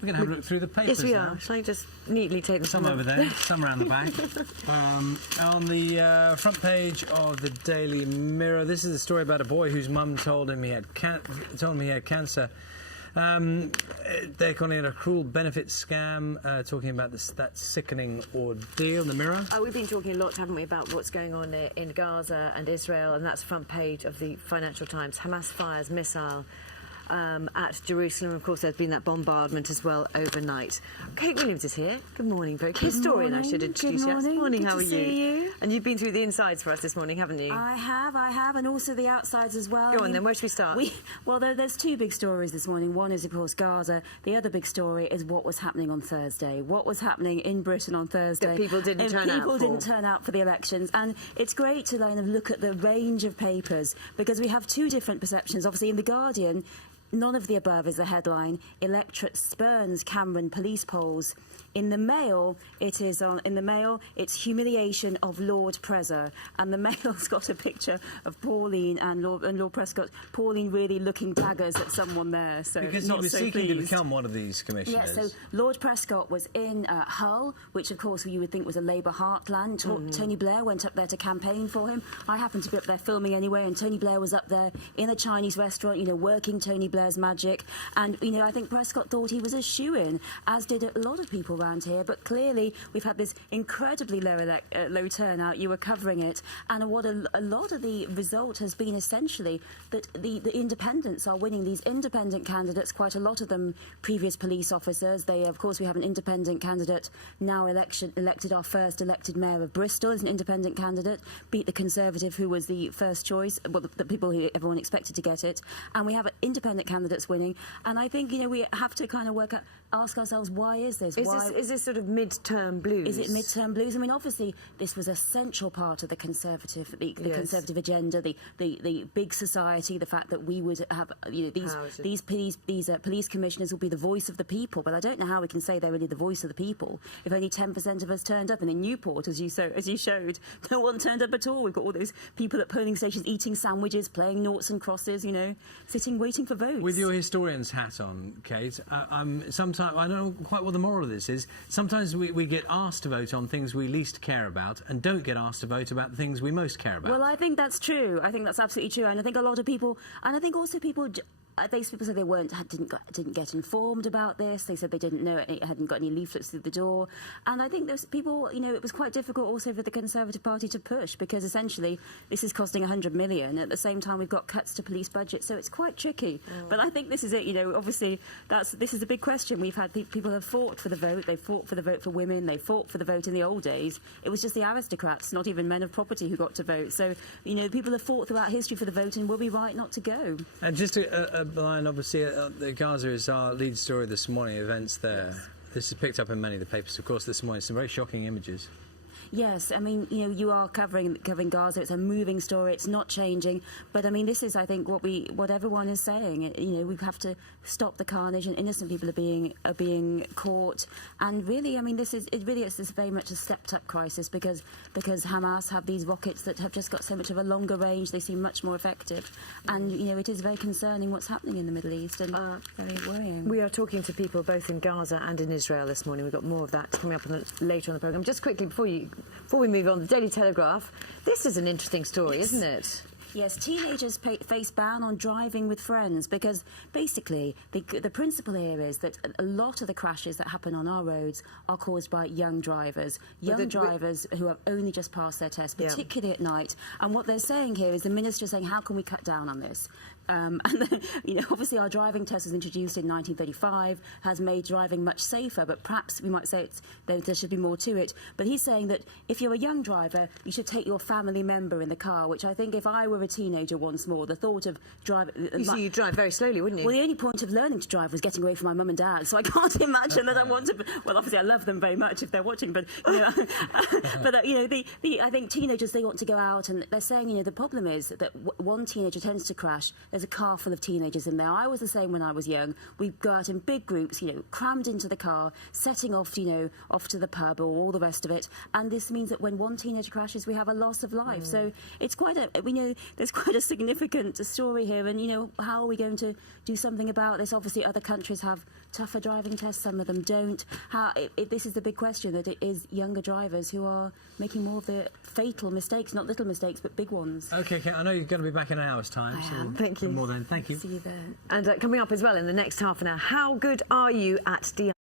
We're going to have a look through the papers Yes, we now. are. Shall I just neatly take them? Some over there, some around the back. On the front page of the Daily Mirror, this is a story about a boy whose mum told him he had cancer. They're calling it a cruel benefit scam, talking about that sickening ordeal. The Mirror. We've been talking a lot, haven't we, about what's going on in Gaza and Israel, and that's the front page of the Financial Times. Hamas fires missile at Jerusalem. Of course, there's been that bombardment as well overnight. Kate Williams is here. Good morning, folks. Historian, I should introduce you. Good morning. How are you? And you've been through the insides for us this morning, haven't you? I have, and also the outsides as well. Go on then, where should we start? There's two big stories this morning. One is, of course, Gaza. The other big story is what was happening on Thursday. What was happening in Britain on Thursday. That people didn't turn out for the elections. And it's great to kind of look at the range of papers, because we have two different perceptions. Obviously, in The Guardian, none of the above is the headline. Electorate spurns Cameron police polls. In the Mail, it's humiliation of Lord Preza, and the Mail's got a picture of Pauline and Lord Prescott. Pauline really looking daggers at someone there. So because not he was so seeking pleased to become one of these commissioners. Yeah, so Lord Prescott was in Hull, which of course you would think was a Labour heartland. Tony Blair went up there to campaign for him. I happened to be up there filming anyway, and Tony Blair was up there in a Chinese restaurant, working Tony Blair's magic. And I think Prescott thought he was a shoo-in, as did a lot of people around here. But clearly, we've had this incredibly low turnout. You were covering it, and what a lot of the result has been essentially that the independents are winning. These independent candidates, quite a lot of them previous police officers. Of course, we have an independent candidate now elected. Our first elected mayor of Bristol is an independent candidate, beat the Conservative, who was the first choice, well, the people who everyone expected to get it. And we have independent candidates winning. And I think we have to kind of ask ourselves, why is this? Is this sort of mid-term blues? Is it mid-term blues? I mean, obviously, this was a central part of the Conservative, the Conservative agenda, the big society, the fact that we would have these police commissioners will be the voice of the people. But I don't know how we can say they're really the voice of the people if only 10% of us turned up. And in Newport, as you showed, no one turned up at all. We've got all those people at polling stations eating sandwiches, playing noughts and crosses, sitting waiting for votes. With your historian's hat on, Kate, sometimes I don't know quite what the moral of this is. Sometimes we get asked to vote on things we least care about and don't get asked to vote about the things we most care about. Well, I think that's true. I think that's absolutely true. And I think a lot of people, and I think also people said they didn't get informed about this. They said they didn't know it hadn't got any leaflets through the door. And I think there's people, it was quite difficult also for the Conservative Party to push, because essentially this is costing 100 million. At the same time, we've got cuts to police budget, so it's quite tricky. But I think this is it. Obviously this is a big question. We've had people have fought for the vote. They fought for the vote for women. They fought for the vote in the old days. It was just the aristocrats, not even men of property, who got to vote. So people have fought throughout history for the vote, and will be right not to go. And just Brian, obviously, Gaza is our lead story this morning, events there. This is picked up in many of the papers, of course, this morning. Some very shocking images. Yes, I mean, you are covering Gaza. It's a moving story. It's not changing. But I mean, this is, I think, what everyone is saying. We have to stop the carnage, and innocent people are being caught. And really, I mean, this is very much a stepped-up crisis, because Hamas have these rockets that have just got so much of a longer range. They seem much more effective, and it is very concerning what's happening in the Middle East, and very worrying. We are talking to people both in Gaza and in Israel this morning. We've got more of that coming up later on the programme. Just quickly before we move on, the Daily Telegraph. This is an interesting story, isn't it? Yes, teenagers face ban on driving with friends, because basically the principle here is that a lot of the crashes that happen on our roads are caused by young drivers who have only just passed their test, particularly at night. And what they're saying here is the minister is saying, how can we cut down on this? And obviously our driving test was introduced in 1935, has made driving much safer, but perhaps we might say there should be more to it. But he's saying that if you're a young driver, you should take your family member in the car, which I think if I were a teenager once more, the thought of driving... You'd drive very slowly, wouldn't you? Well, the only point of learning to drive was getting away from my mum and dad, so I can't imagine that I want to... Well, obviously I love them very much if they're watching, but, but I think teenagers, they want to go out, and they're saying, the problem is that one teenager tends to crash. There's there's a car full of teenagers in there. I was the same when I was young. We'd go out in big groups, crammed into the car, setting off, off to the pub or all the rest of it. And this means that when one teenager crashes, we have a loss of life. So it's we know there's quite a significant story here. And, how are we going to do something about this? Obviously, other countries have tougher driving tests, some of them don't. This is the big question, that it is younger drivers who are making more of the fatal mistakes, not little mistakes, but big ones. OK, Kate, I know you're going to be back in an hour's time. I so am. Thank you. More than thank you. See you there. And coming up as well in the next half an hour, how good are you at DI?